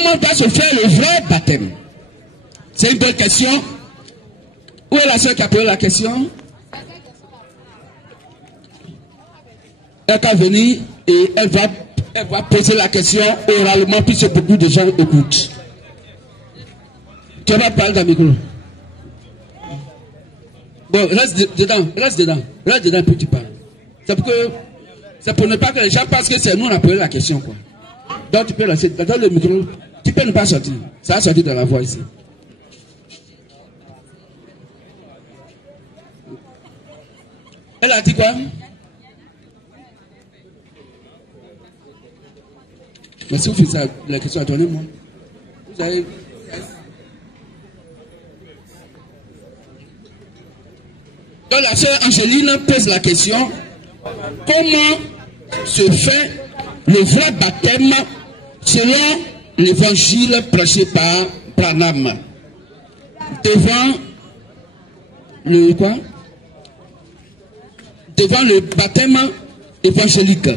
comment doit se faire le vrai baptême? C'est une bonne question. Où est la sœur qui a posé la question? Elle va venir et elle va poser la question oralement, puisque beaucoup de gens écoutent. Tu vas parler dans le micro. Bon, reste dedans, puis tu parles. C'est pour ne pas que les gens pensent que c'est nous on a posé la question, quoi. Donc tu peux lancer dans le micro, tu peux ne pas sortir. Ça va sortir dans la voix ici. Elle a dit quoi? Mais si vous faites ça, la question, attendez-moi. Vous avez... Donc la sœur Angéline pose la question, comment se fait le vrai baptême selon l'évangile prêché par Branham devant le quoi? Devant le baptême évangélique.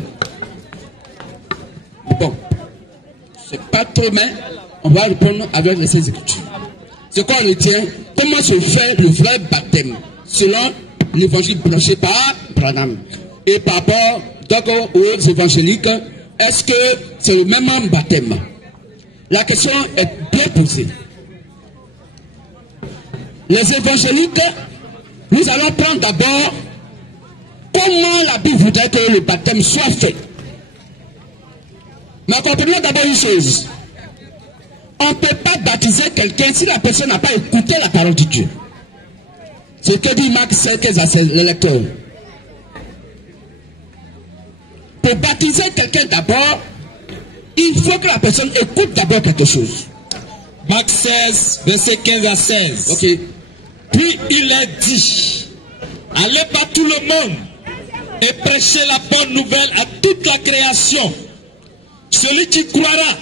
Bon, c'est pas trop, mais on va répondre avec les Saintes Écritures. C'est quoi on retient? Comment se fait le vrai baptême selon l'évangile prêché par Branham? Et par rapport donc aux évangéliques, est-ce que c'est le même baptême? La question est bien posée. Les évangéliques, nous allons prendre d'abord comment la Bible voudrait que le baptême soit fait. Mais comprenons d'abord une chose. On ne peut pas baptiser quelqu'un si la personne n'a pas écouté la parole de Dieu. C'est ce que dit Marc 16 à 16, le lecteur. Pour baptiser quelqu'un d'abord, il faut que la personne écoute d'abord quelque chose. Marc 16, verset 15 à 16. Ok. Puis il est dit, allez par tout le monde et prêchez la bonne nouvelle à toute la création. Celui qui croira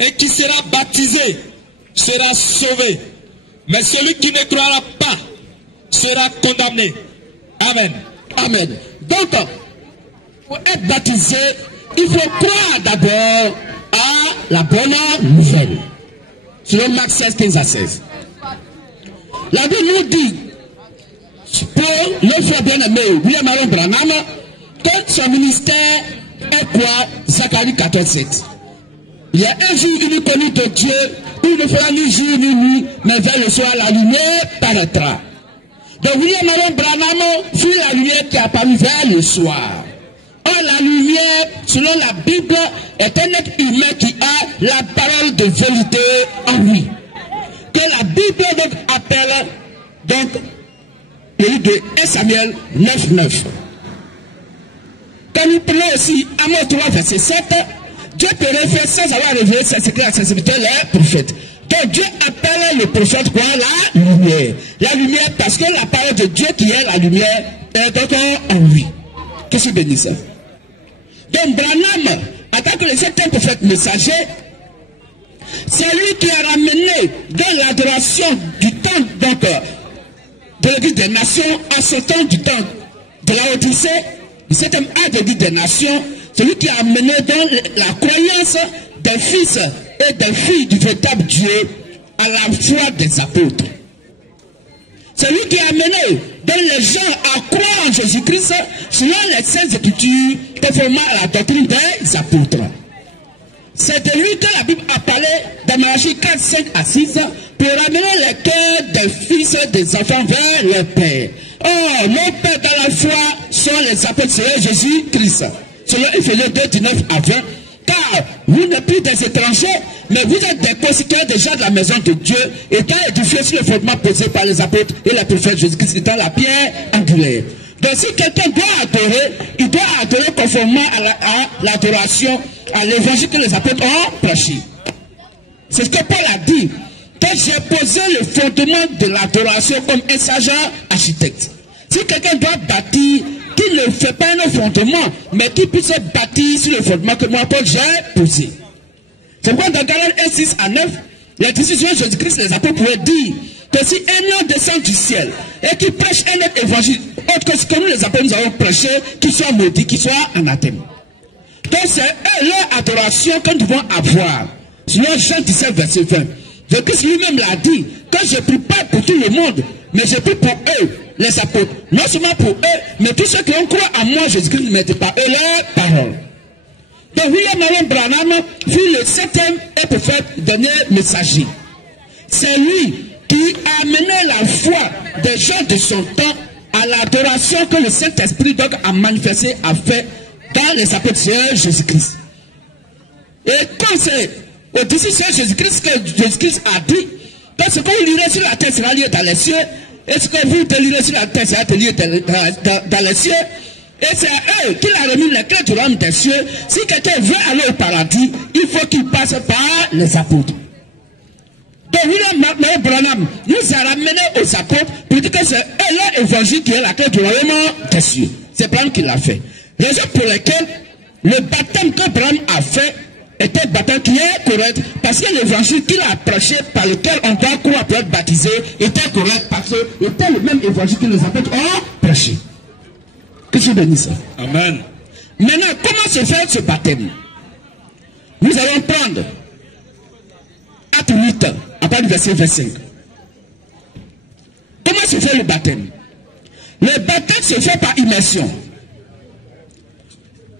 et qui sera baptisé sera sauvé. Mais celui qui ne croira pas sera condamné. Amen. Amen. Donc, pour être baptisé, il faut croire d'abord à la bonne nouvelle. Selon Marc 16, 15 à 16. La Bible nous dit, pour le frère bien-aimé William Marion Branham, que son ministère est quoi? Zacharie 14, 7. Il y a un jour unique connu de Dieu, où il ne fera ni jour ni nuit, mais vers le soir la lumière paraîtra. Donc William Marion Branham fut la lumière qui apparut vers le soir. Or la lumière, selon la Bible, est un être humain qui a la parole de vérité en lui. Que la Bible donc appelle donc le livre de 1 Samuel 9, 9. Quand nous prenons aussi Amos 3, verset 7, Dieu te réfère sans avoir révélé ses secrets à ses serviteurs, les prophètes. Donc Dieu appelle le prophète quoi? La lumière. La lumière parce que la parole de Dieu qui est la lumière est donc en lui. Que je bénisse. Donc Branham, en tant que le septième prophète messager, c'est lui qui a ramené dans l'adoration du temps donc, de l'église des nations à ce temps du temps de la Odyssée, du septième âge de l'église des nations, celui qui a amené dans la croyance des fils et des filles du véritable Dieu à la foi des apôtres. C'est lui qui a amené dans les gens à croire en Jésus-Christ selon les Saintes Écritures conformément à la doctrine des apôtres. C'est de lui que la Bible a parlé dans Malachie 4, 5 à 6 pour ramener les cœurs des fils et des enfants vers leur Père. Oh, nos pères dans la foi sont les apôtres, c'est Jésus-Christ. Selon Éphésiens 2, 19 à 20. Car vous n'êtes plus des étrangers, mais vous êtes des concitoyens déjà de la maison de Dieu, étant édifiés sur le fondement posé par les apôtres et les prophètes Jésus-Christ étant la pierre angulaire. Donc si quelqu'un doit adorer, il doit adorer conformément à l'adoration, à l'évangile que les apôtres ont prêché. C'est ce que Paul a dit. Donc j'ai posé le fondement de l'adoration comme un sage architecte. Si quelqu'un doit bâtir, qu'il ne fait pas un fondement, mais qu'il puisse bâtir sur le fondement que moi, Paul, j'ai posé. C'est pourquoi dans Galates 1, 6 à 9, la décision de Jésus-Christ, les apôtres pouvaient dire que si un homme descend du ciel et qui prêche un autre évangile, autre que ce que nous les apôtres nous avons prêché, qu'il soit maudit, qu'il soit anathème. Donc c'est leur adoration que nous devons avoir. Selon Jean 17, verset 20. Jésus-Christ lui-même l'a dit, quand je prie pas pour tout le monde, mais je prie pour eux, les apôtres. Non seulement pour eux, mais tous ceux qui ont cru à moi, Jésus-Christ ne mettait pas eux leurs paroles. Donc William Marion Branham fut le 7e et prophète dernier messager. C'est lui qui a amené la foi des gens de son temps à l'adoration que le Saint-Esprit donc a manifesté, a fait dans les apôtres de Jésus-Christ. Et quand c'est au disciple de Jésus-Christ que Jésus-Christ a dit, parce que quand vous lirez sur la terre, sera lié dans les cieux, et ce que vous lirez sur la terre, sera lié dans les cieux, et c'est à eux qu'il a remis les clés du royaume des cieux. Si quelqu'un veut aller au paradis, il faut qu'il passe par les apôtres. Donc William Branham nous a ramené aux apôtres pour dire que c'est eux leur évangile qui est la clé du royaume des cieux. C'est Branham qui l'a fait. Raison pour laquelle le baptême que Branham a fait était un baptême qui est correct, parce que l'évangile qu'il a prêché, par lequel on doit croire pour être baptisé, était correct parce que c'était le même évangile que les apôtres ont prêché. Que je bénisse. Amen. Maintenant, comment se fait ce baptême? Nous allons prendre Acte 8, à partir du verset 25. Comment se fait le baptême? Le baptême se fait par immersion.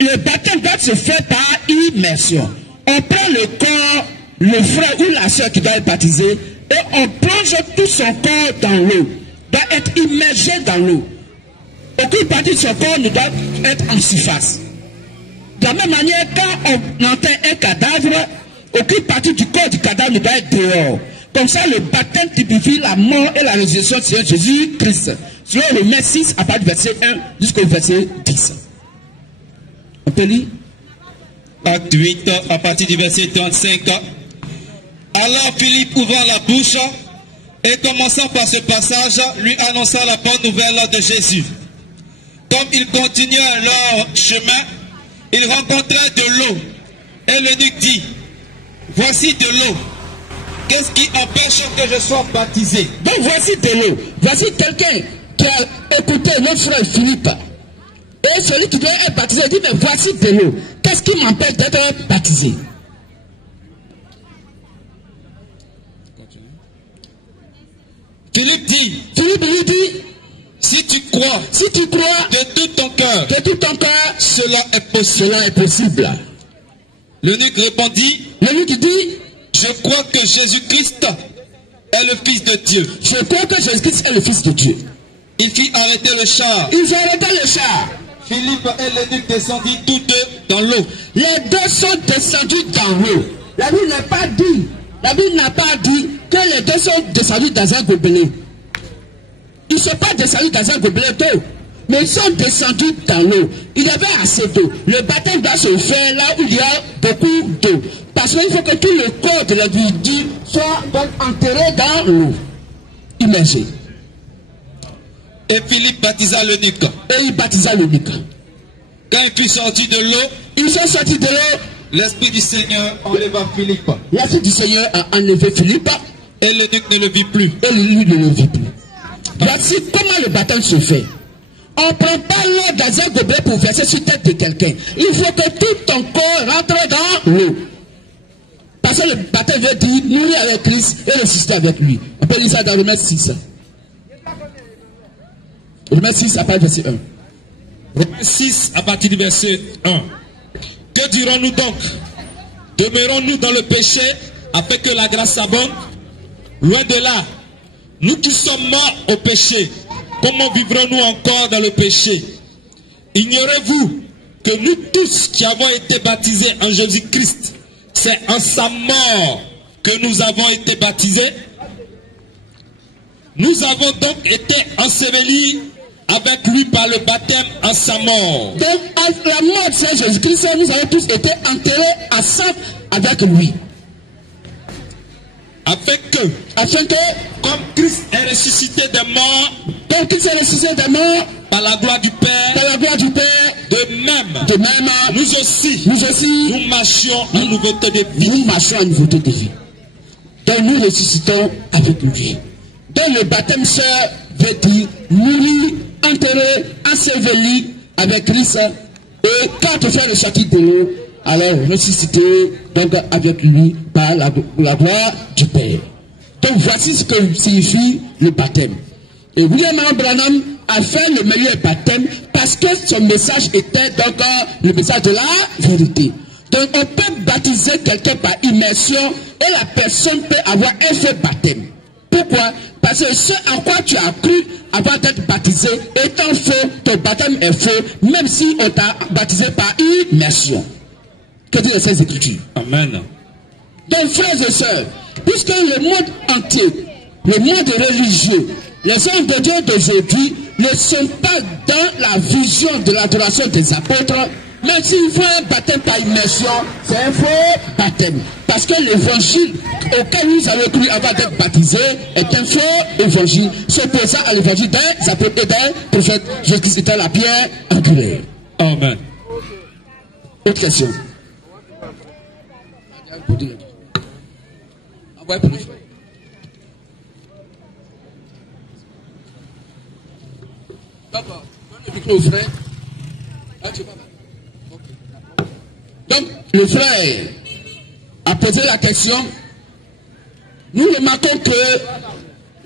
Le baptême doit se faire par immersion. On prend le corps, le frère ou la soeur qui doit être baptisé, et on plonge tout son corps dans l'eau. Doit être immergé dans l'eau. Aucune partie de son corps ne doit être en surface. De la même manière, quand on enterre un cadavre, aucune partie du corps du cadavre ne doit être dehors. Comme ça, le baptême typifie la mort et la résurrection de Seigneur Jésus-Christ. Selon Romains 6, à partir du verset 1 jusqu'au verset 10. On peut lire? Acte 8, à partir du verset 35. Alors Philippe ouvra la bouche et commençant par ce passage, lui annonça la bonne nouvelle de Jésus. Comme ils continuaient leur chemin, ils rencontraient de l'eau. Et l'eunuque dit, voici de l'eau. Qu'est-ce qui empêche que je sois baptisé? Donc voici de l'eau. Voici quelqu'un qui a écouté notre frère Philippe. Et celui qui doit être baptisé dit, mais voici de l'eau. Qu'est-ce qui m'empêche d'être baptisé? Philippe lui dit, si tu crois de tout ton cœur, cela est possible. L'eunuque répondit, dit, je crois que Jésus-Christ est le Fils de Dieu. Je crois que Jésus-Christ est le Fils de Dieu. Il fit arrêter le char. Ils ont arrêté le char. Philippe et l'eunuque descendit tous deux dans l'eau. Les deux sont descendus dans l'eau. La Bible n'a pas dit que les deux sont descendus dans un gobelet. Ils ne sont pas descendus dans un gobelet d'eau, mais ils sont descendus dans l'eau. Il y avait assez d'eau. Le baptême doit se faire là où il y a beaucoup d'eau. Parce qu'il faut que tout le corps de l'individu soit enterré dans l'eau, immergé. Et Philippe baptisa l'eunuque. Et il baptisa l'eunuque. Quand il fut sorti de l'eau, ils sont sortis de l'eau. L'Esprit du Seigneur enleva Philippe. L'Esprit du Seigneur a enlevé Philippe. Et l'eunuque ne le vit plus. Et lui ne le vit plus. Voici comment le baptême se fait. On ne prend pas l'eau dans un gobelet pour verser sur la tête de quelqu'un. Il faut que tout ton corps rentre dans l'eau. Parce que le baptême veut dire mourir avec Christ et ressusciter avec lui. On peut lire ça dans Romains 6. Romains 6 à partir du verset 1. Romains 6 à partir du verset 1. Que dirons-nous donc? Demeurons-nous dans le péché afin que la grâce s'abonde? Loin de là. Nous qui sommes morts au péché, comment vivrons-nous encore dans le péché? Ignorez-vous que nous tous qui avons été baptisés en Jésus-Christ, c'est en sa mort que nous avons été baptisés? Nous avons donc été ensevelis avec lui par le baptême en sa mort. Donc, à la mort de Seigneur Jésus-Christ, nous avons tous été enterrés ensemble avec lui. Afin que, comme Christ est ressuscité des morts, par la gloire du Père, de même, nous aussi, nous marchions en nouveauté de vie. Donc nous ressuscitons avec lui. Donc le baptême, sœur, veut dire mourir, enterré, enseveli avec Christ. Et quand on fait le sortir de l'eau, alors ressuscité donc avec lui par la gloire du Père. Donc voici ce que signifie le baptême. Et William Branham a fait le meilleur baptême parce que son message était donc le message de la vérité. Donc on peut baptiser quelqu'un par immersion et la personne peut avoir un faux baptême. Pourquoi? Parce que ce en quoi tu as cru avant d'être baptisé étant faux, ton baptême est faux, même si on t'a baptisé par immersion. Que disent ces Écritures? Amen. Donc frères et sœurs, puisque le monde entier, le monde religieux, les hommes de Dieu d'aujourd'hui ne sont pas dans la vision de l'adoration des apôtres, mais s'il faut un baptême par immersion, c'est un faux baptême. Parce que l'évangile auquel vous avez cru avant d'être baptisé est un faux évangile, s'opposant à l'évangile des apôtres et des prophètes. Jésus-Christ était la pierre angulaire. Amen. Autre question. Envoyez pour nous. D'accord. Donne le micro au frère. Là, tu vas. Donc, le frère a posé la question. Nous remarquons que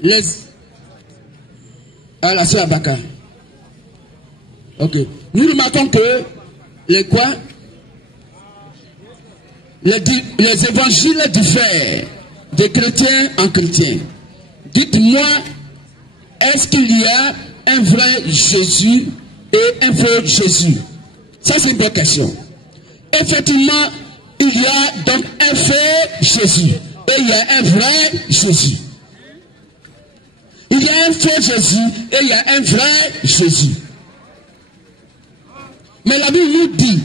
les... Ah, la soeur Abaka. Ok. Nous remarquons que les quoi? Les évangiles diffèrent de chrétien en chrétien. Dites-moi, est-ce qu'il y a un vrai Jésus et un faux Jésus? Ça, c'est une bonne question. Effectivement, il y a donc un faux Jésus et il y a un vrai Jésus. Il y a un faux Jésus et il y a un vrai Jésus. Mais la Bible nous dit,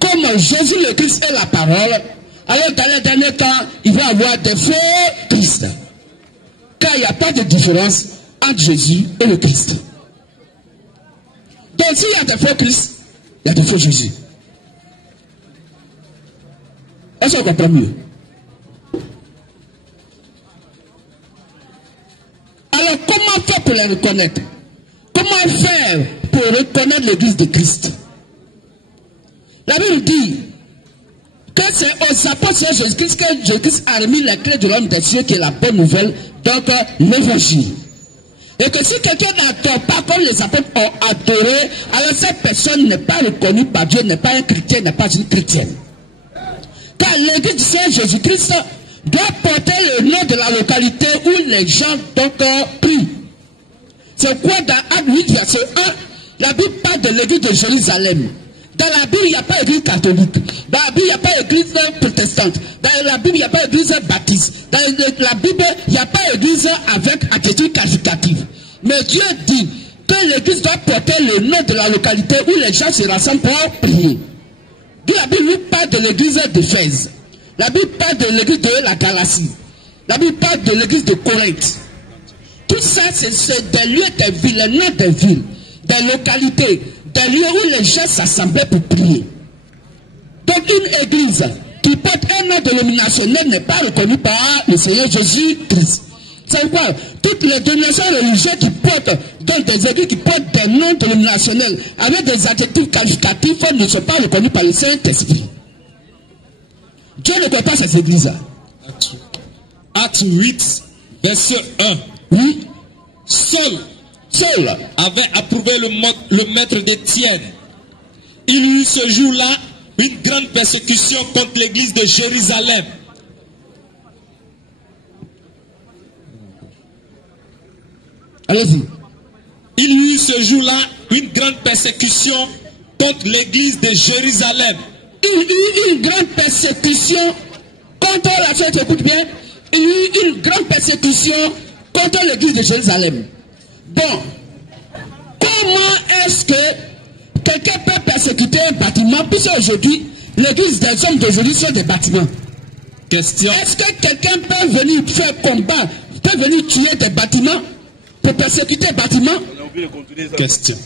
comme Jésus le Christ est la parole, alors dans les derniers temps, il va y avoir des faux Christ. Car il n'y a pas de différence entre Jésus et le Christ. Donc s'il y a des faux Christ, il y a des faux Jésus. Est-ce qu'on comprend mieux? Alors comment faire pour les reconnaître? Comment faire pour reconnaître l'église de Christ? La Bible dit que c'est aux apôtres de Jésus-Christ que Jésus-Christ a remis les clés de l'homme des cieux, qui est la bonne nouvelle, donc l'évangile. Et que si quelqu'un n'adore pas comme les apôtres ont adoré, alors cette personne n'est pas reconnue par Dieu, n'est pas un chrétien, n'est pas une chrétienne. Car l'église du Seigneur Jésus-Christ doit porter le nom de la localité où les gens donc prient. C'est quoi dans Actes 8, verset 1, la Bible parle de l'église de Jérusalem. Dans la Bible, il n'y a pas d'église catholique. Dans la Bible, il n'y a pas d'église protestante. Dans la Bible, il n'y a pas d'église baptiste. Dans la Bible, il n'y a pas d'église avec attitude qualificative. Mais Dieu dit que l'église doit porter le nom de la localité où les gens se rassemblent pour prier. La Bible nous parle de l'église d'Éphèse. La Bible parle de l'église de la Galatie. La Bible parle de l'église de Corinthe. Tout ça, c'est des lieux, des villes, les noms des villes, des localités, des lieux où les gens s'assemblaient pour prier. Donc une église qui porte un nom dénominationnel n'est pas reconnue par le Seigneur Jésus-Christ. C'est quoi? Toutes les dénominations religieuses qui portent, donc des églises qui portent des noms dénominationnels avec des adjectifs qualificatifs ne sont pas reconnus par le Saint-Esprit. Dieu ne connaît pas ces églises-là. Acte 8, verset 1. Oui. Saul avait approuvé le maître d'Étienne. Il y eut ce jour-là une grande persécution contre l'église de Jérusalem. Allez-y. Il y eut ce jour-là une grande persécution contre l'église de Jérusalem. Il y eut une grande persécution contre la fête, écoute bien. Il y eut une grande persécution contre l'église de Jérusalem. Bon, comment est-ce que quelqu'un peut persécuter un bâtiment, puisque aujourd'hui, l'église des hommes d'aujourd'hui sont des bâtiments? Question. Est-ce que quelqu'un peut venir faire combat, peut venir tuer des bâtiments pour persécuter un bâtiment? Question.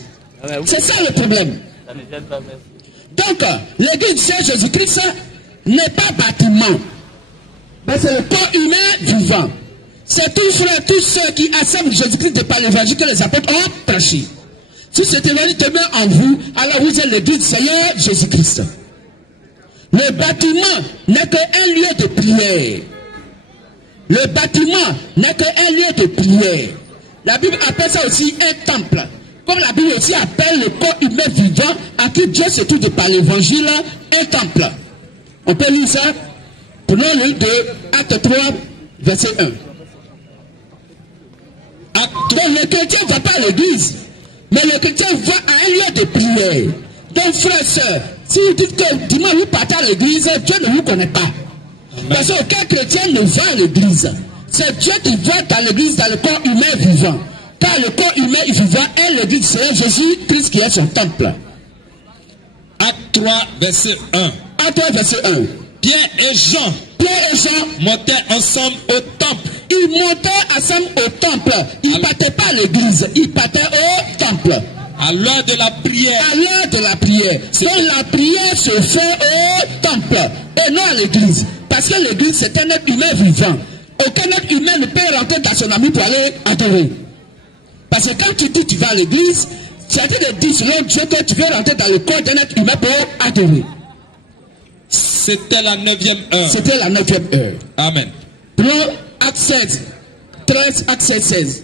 C'est ça le problème. Donc, l'église du Seigneur Jésus-Christ n'est pas bâtiment, mais c'est le corps humain vivant. C'est tous frères, tous ceux qui assemblent Jésus-Christ de par l'évangile que les apôtres ont prêché. Si cet évangile demeure en vous, alors vous êtes l'église du Seigneur Jésus-Christ. Le bâtiment n'est qu'un lieu de prière. Le bâtiment n'est qu'un lieu de prière. La Bible appelle ça aussi un temple. Comme la Bible aussi appelle le corps humain vivant à qui Dieu se trouve par l'évangile un temple. On peut lire ça. Prenons le de Acte 3, verset 1. Donc le chrétien ne va pas à l'église, mais le chrétien va à un lieu de prière. Donc frères et sœurs, si vous dites que dimanche vous partez à l'église, Dieu ne vous connaît pas. Parce qu'aucun chrétien ne va à l'église. C'est Dieu qui va dans l'église, dans le corps humain vivant. Car le corps humain vivant est l'église du Seigneur Jésus-Christ qui est son temple. Acte 3, verset 1. Acte 3, verset 1. Pierre et Jean montaient ensemble au temple. Ils montaient ensemble au temple. Ils ne partaient pas à l'église, ils partaient au temple. À l'heure de la prière. À l'heure de la prière. Donc la prière se fait au temple et non à l'église. Parce que l'église c'est un être humain vivant. Aucun être humain ne peut rentrer dans son ami pour aller adorer. Parce que quand tu dis tu vas à l'église, c'est à dire de dire selon Dieu que tu veux rentrer dans le corps d'un être humain pour adorer. C'était la 9e heure. C'était la 9e heure. Amen. Prenons Acte 16, 13, Acte 16, 16.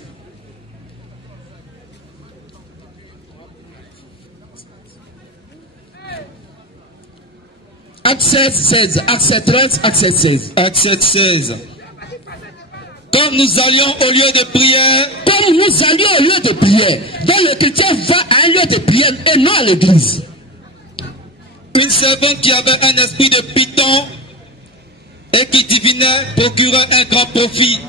Acte 16, 16. Acte 16, 13, Acte 16, 16. Acte 7, 16. Comme nous allions au lieu de prière. Comme nous allions au lieu de prière. Donc le chrétien va à un lieu de prière et non à l'église. Une servante qui avait un esprit de python et qui divinait procurait un grand profit.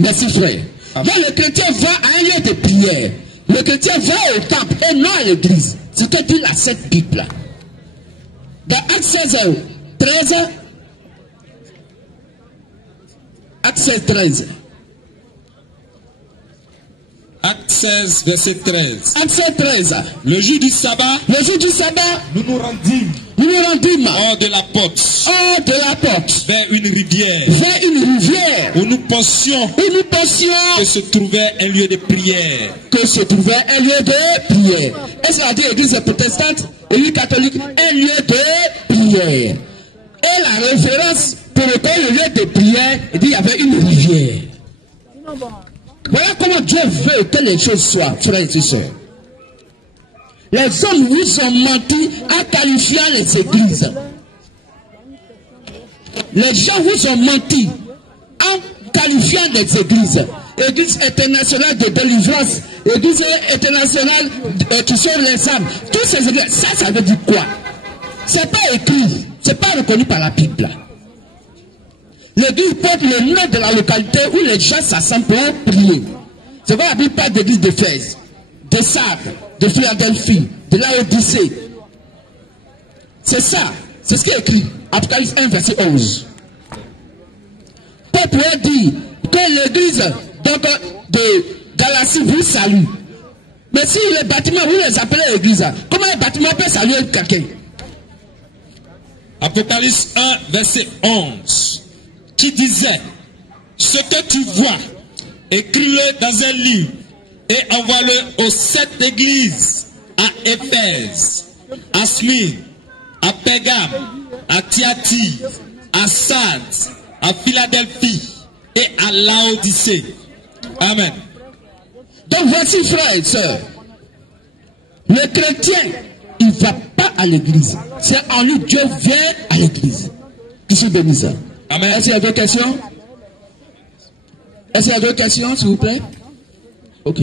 Merci frère. Donc le chrétien va à un lieu de prière. Le chrétien va au temple et non à l'église. C'est ce que dit la Sainte Bible. Dans Acte 16, 13. Acte 16, 13. Acte 16, verset 13. Acte 16, 13. Le jour du sabbat. Le jour du sabbat. Nous nous rendîmes. Nous nous rendîmes. Hors de la porte. Hors de la porte. Vers une rivière. Vers une rivière. Où nous pensions. Où nous pensions. Que se trouvait un lieu de prière. Que se trouvait un lieu de prière. Est-ce qu'on a dit église protestante, église catholique, un lieu de prière. Et la référence pour lequel le lieu de prière, il dit il y avait une rivière. Voilà comment Dieu veut que les choses soient, frères et sœurs. Les hommes vous ont menti en qualifiant les églises. Les gens vous ont menti en qualifiant les églises. Église internationale de délivrance, église internationale qui sauve les âmes. Toutes ces églises, ça veut dire quoi? C'est pas écrit, c'est pas reconnu par la Bible. L'église porte le nom de la localité où les gens s'assemblent pour prier. C'est quoi la Bible parle d'église d'Éphèse, de Sardes, de Philadelphie, de Laodicée. C'est ça, c'est ce qui est écrit. Apocalypse 1, verset 11. Paul pourrait dire que l'église de Galatie vous salue. Mais si les bâtiments, vous les appelez l'église, comment les bâtiments peuvent saluer quelqu'un? Apocalypse 1, verset 11. Qui disait, ce que tu vois, écris-le dans un livre et envoie-le aux 7 églises, à Éphèse, à Smyrne, à Pergame, à Thyatire, à Sardes, à Philadelphie et à Laodicée. Amen. Donc voici, frères et sœurs, le chrétien, il ne va pas à l'église. C'est en lui Dieu vient à l'église. Qui se bénisse. Amen. Est-ce qu'il y a d'autres questions? Est-ce qu'il y a d'autres questions, s'il vous plaît? Ok.